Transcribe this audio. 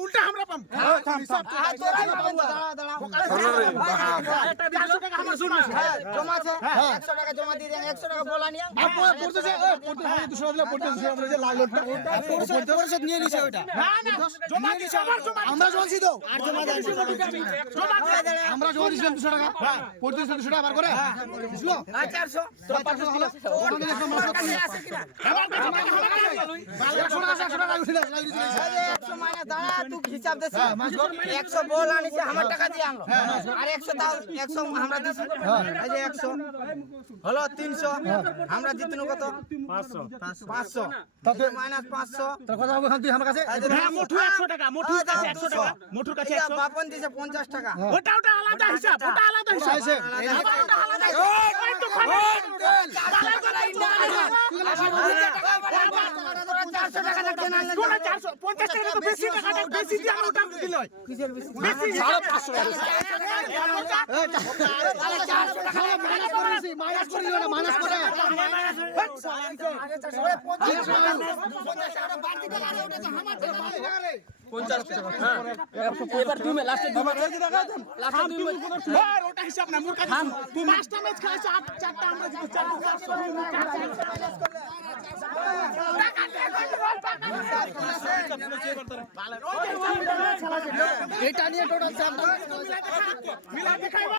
উল্টা আমরা পাম জমা আছে 100 টাকা জমা দিয়ে দেন 100 টাকা বলা নিয়া পড়তেছে 200 দিলে পড়তেছে লাল লোটটা পরিষদ নিয়ে নিছে ওটা না না জমা দিছে আমরা জমা দিছি তো আর জমা দেন আমরা জমা দিছিলাম 200 টাকা পড়তেছে 200 টাকা বার করে বুঝলো 400 তো 500 ছিল আমার কাছে 100 টাকা উঠে গেছে 100 মানে দাঁড়া তুই হিসাব দেছ 100 বল আনিছে আমার টাকা দিয়ে আনলো আর 100 দাও 100 আমরা দিছি এই যে 100 হলো 300 আমরা জিতনো কত 500 তাতে মাইনাস 500 তোর কথা হবে তুই আমার কাছে হ্যাঁ মোটু 100 টাকা মোটুর কাছে 100 টাকা মোটুর কাছে 100 বাপন দিছে 50 টাকা ওটা আলাদা হিসাব ওটা আলাদা হিসাব ওটা আলাদা ওই তো বেশি দিয়ে আমরা ওটা দিল বেশি 550 মাইনাস করে দিও না মাইনাস করে এবার তুমি লাস্টে দুই ম্যাচ লাস্টে দুই ম্যাচ আর ওটা হিসাব না মোর কাছে তুই পাঁচটা ম্যাচ খেলেছ চারটা আমরা জিতছি এটা নিয়ে টোটাল 4টা মিলাতে খাইবা